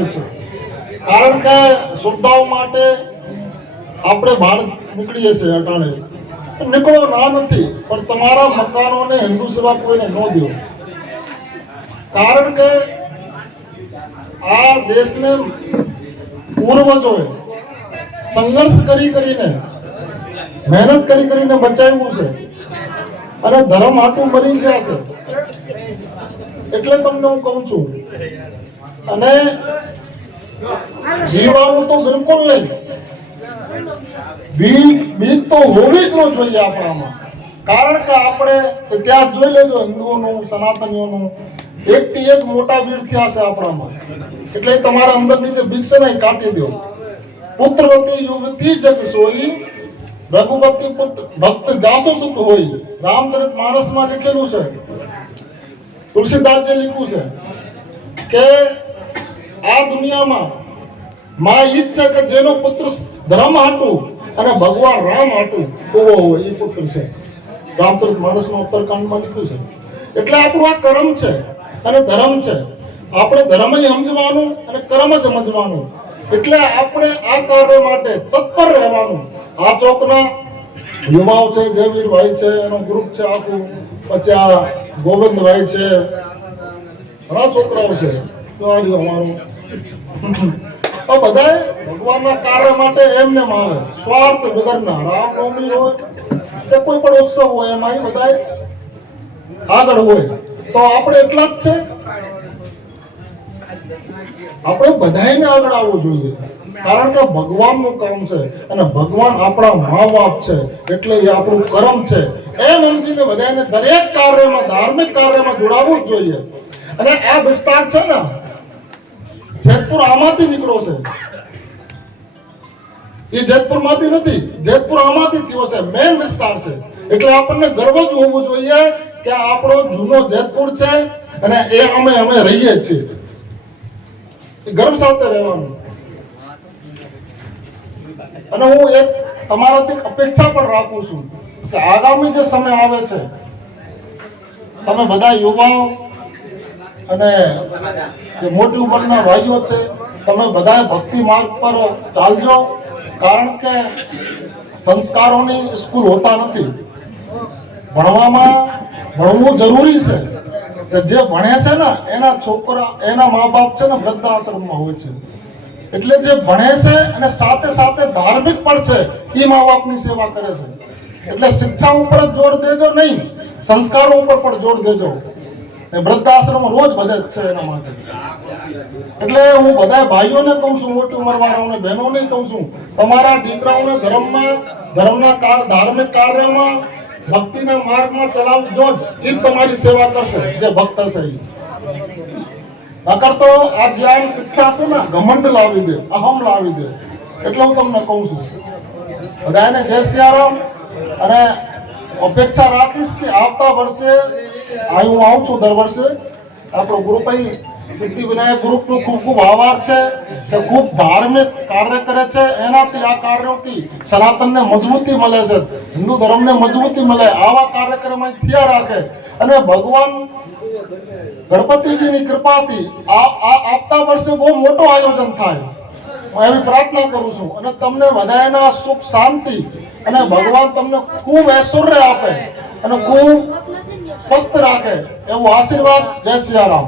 આવે છે. કારણ કે સુવિધાઓ માટે આપણે બહાર નીકળીએ છીએ અટાણે. નીકળો ના નથી, પણ તમારા મકાનોને હિન્દુ સેવા કોઈને ન દો. કારણ કે આ દેશને પૂર્વજોએ સંઘર્ષ કરી કરીને, મહેનત કરી કરીને બચાવ્યું છે. અને ધર્મ હાટું મરી ગયા છે. એટલે તમને હું કહું છું અને જીવાનું તો બિલકુલ નહીં. બીજ બીજ તો હોવી જ ન જોઈએ આપણામાં. કારણ કે આપણે ઇતિહાસ જોઈ લેજો હિન્દુઓનું, સનાતનીઓનું. એક થી એક મોટા વીર થયા છે આપણામાં. એટલે તમારા અંદરની જે બીજ છે ને એ કાઢી દો. પુત્રવતી યુવતી જગ સોઈ, રઘુપતિ પુત્ર, ભક્ત જાસો સુત હોય. રામચરિત માનસમાં લખેલું છે. તુલસીદાસજી લખ્યું છે કે આ દુનિયામાં માં ઈ જ છે કે જેનો પુત્ર ધર્મ હાટું અને ભગવાન રામ હાટું ઊભો હોય એ પુત્ર છે. રામચરિત નો ઉત્તરકાંડમાં લીધું છે. એટલે આપણું આ કર્મ છે અને ધર્મ છે. આપણે ધર્મ સમજવાનું અને કર્મ જ સમજવાનું. એટલે આપણે આ કાર્ય માટે તત્પર રહેવાનું. આ ચોકના યુવાઓ છે જયવીરભાઈ છે, એનો ગ્રુપ છે આખું. પછી આ ગોવિંદભાઈ છે. ઘણા છોકરાઓ છે. તો આ અમારું. તો બધાએ ભગવાનના કાર્ય માટે એમને આવે સ્વાર્થ વગરના રામનવમી હોય કે કોઈ પણ ઉત્સવ હોય એમાં બધા આગળ હોય. તો આપણે એટલા જ છે? આપણે બધાને આગળ આવવું જોઈએ. કારણ કે ભગવાનનું કામ છે અને ભગવાન આપણા મા બાપ છે એટલે એ આપણું કર્મ છે. એમ સમજીને બધાને દરેક કાર્યમાં, ધાર્મિક કાર્યમાં જોડાવવું જ જોઈએ. અને આ વિસ્તાર છે ને જેતપુર આમાંથી નીકળો છે. એ જેતપુરમાંથી નથી, જેતપુર આમાંથી થયો છે, મેન વિસ્તાર છે. એટલે આપણને ગર્વ જ હોવું જોઈએ કે આપણો જૂનો જેતપુર છે અને એ અમે અમે રહીએ છીએ. ગર્વ સાથે રહેવાનું. અને હું એક તમારાથી અપેક્ષા પણ રાખું છું કે આગામી જે સમય આવે છે, તમે બધા યુવાઓ અને જે મોટી ઉંમરના ભાઈઓ છે, તમે બધા ભક્તિ માર્ગ પર ચાલજો, કારણ કે સંસ્કારોની સ્કૂલ હોતા નથી. ભણવામાં ભણવું જરૂરી છે, કે જે ભણે છે ને, એના છોકરા, એના મા બાપ છે ને, વૃદ્ધાશ્રમમાં હોય છે. એટલે જે ભણે છે અને સાથે સાથે ધાર્મિક પણ છે એ મા બાપની સેવા કરે છે. એટલે શિક્ષા ઉપર જ જોર દેજો નહીં, સંસ્કારો ઉપર પણ જોર દેજો. વૃદ્ધાશ્રમ રોજ બધે છે એના માટે. એટલે હું બધા ભાઈઓને કહું છું, મોટી ઉંમરવાળાઓને, બહેનોને કહું છું, તમારા દીકરાઓને ધર્મમાં, ધર્મના કાર, ધાર્મિક કાર્યમાં, ભક્તિના માર્ગમાં ચલાવજો જ. એ તમારી સેવા કરશે, જે ભક્ત છે એ નકર તો આ જ્ઞાન શિક્ષા છે ને, ઘમંડ લાવી દે, અહમ લાવી દે. એટલે હું તમને કહું છું બધાને જય સિયારામ અને અપેક્ષા રાખીશ કે આવતા વર્ષે આ હું આવું છું દર વર્ષે. આપણો ગ્રુપ અહીં સિદ્ધિ વિનાયક ગ્રુપનો ખૂબ ખૂબ આભાર છે કે ખૂબ ધાર્મિક કાર્ય કરે છે. એનાથી આ કાર્યોથી સનાતનને મજબૂતી મળે છે. હિન્દુ ધર્મને મજબૂતી મળે. આવા કાર્યક્રમ અહીં થયા રાખે. અને ભગવાન ગણપતિજીની કૃપાથી આ આ આપતા વર્ષે બહુ મોટું આયોજન થાય. હું એવી પ્રાર્થના કરું છું. અને તમને વધારેના સુખ શાંતિ. અને ભગવાન તમને ખૂબ ઐશ્વર્ય આપે. અને ખૂબ સ્વસ્થ રાખે એવો આશીર્વાદ જય સિયારામ